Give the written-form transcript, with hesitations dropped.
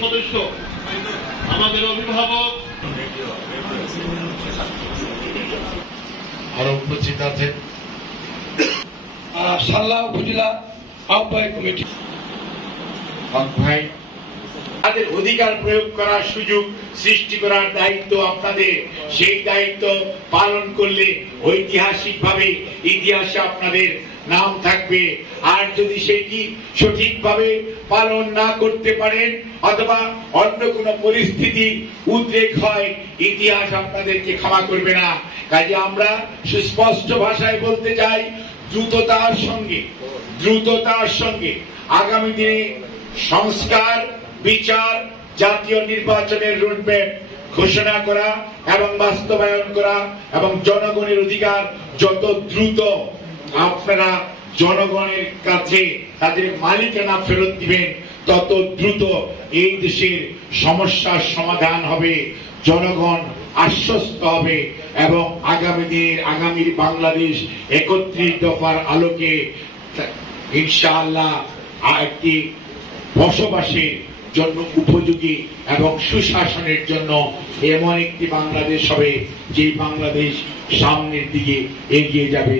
সদস্য, আমাদের অভিভাবক আরো উপস্থিত আছেন সাল্লা উপজেলা আহ্বায়ক কমিটি ভাই। তাদের অধিকার প্রয়োগ করার সুযোগ সৃষ্টি করার দায়িত্ব আপনাদের। সেই দায়িত্ব পালন করলে ঐতিহাসিকভাবে ইতিহাসে আপনাদের নাম থাকবে। আর যদি সেটি সঠিকভাবে পালন না করতে পারেন অথবা অন্য কোনো পরিস্থিতি উদ্রেক হয়, ইতিহাস আপনাদেরকে ক্ষমা করবে না। কাজে আমরা সুস্পষ্ট ভাষায় বলতে চাই, দ্রুততার সঙ্গে আগামী দিনে সংস্কার, বিচার, জাতীয় নির্বাচনের রোডম্যাপ ঘোষণা করা এবং বাস্তবায়ন করা এবং জনগণের অধিকার যত দ্রুত আপনারা জনগণের কাছে তাদের মালিকানা ফেরত দিবেন, তত দ্রুত এই দেশের সমস্যার সমাধান হবে, জনগণ আশ্বস্ত হবে এবং আগামীর বাংলাদেশ ৩১ দফার আলোকে ইনশাআল্লাহ একটি বসবাসের জন্য উপযোগী এবং সুশাসনের জন্য এমন একটি বাংলাদেশ হবে, যে বাংলাদেশ সামনের দিকে এগিয়ে যাবে।